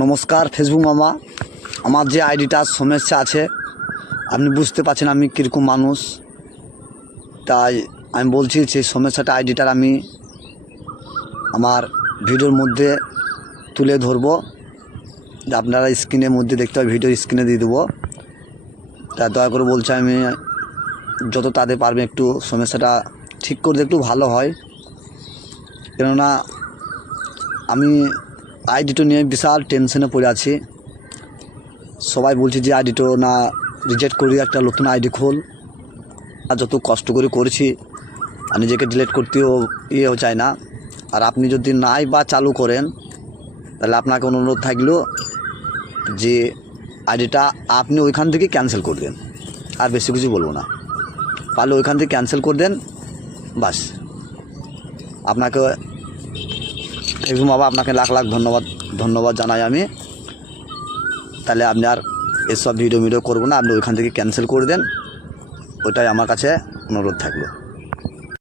নমস্কার ফেসবুক মামা। আমার যে আইডিটার সমস্যা আছে আপনি বুঝতে পারছেন আমি কীরকম মানুষ, তাই আমি বলছি সেই সমস্যাটা আইডিটার আমি আমার ভিডিওর মধ্যে তুলে ধরবো, যে আপনারা স্ক্রিনের মধ্যে দেখতে হবে, ভিডিও স্ক্রিনে দিয়ে দেবো। তা দয়া করে বলছি আমি যত তাড়াতাড়ি পারবে একটু সমস্যাটা ঠিক করে দিলে একটু ভালো হয়, কেননা আমি আইডিটা নিয়ে বিশাল টেনশনে পড়ে আছি। সবাই বলছে যে আইডিটা না রিজেক্ট করি, একটা নতুন আইডি খোল। আর যত কষ্ট করে করেছি আর নিজেকে ডিলিট করতেও চায় না। আর আপনি যদি নাই বা চালু করেন তাহলে আপনাকে অনুরোধ থাকলো যে আইডিটা আপনি ওইখান থেকে ক্যান্সেল করে দেন, আর বেশি কিছু বলবো না। পারলে ওইখান থেকে ক্যান্সেল করে দেন, বাস। আপনাকে একদম বাবা, আপনাকে লাখ লাখ ধন্যবাদ জানাই আমি। তাহলে আপনি আর এসব ভিডিও করবো না, আপনি ওইখান থেকে ক্যান্সেল করে দেন, ওইটাই আমার কাছে অনুরোধ থাকলো।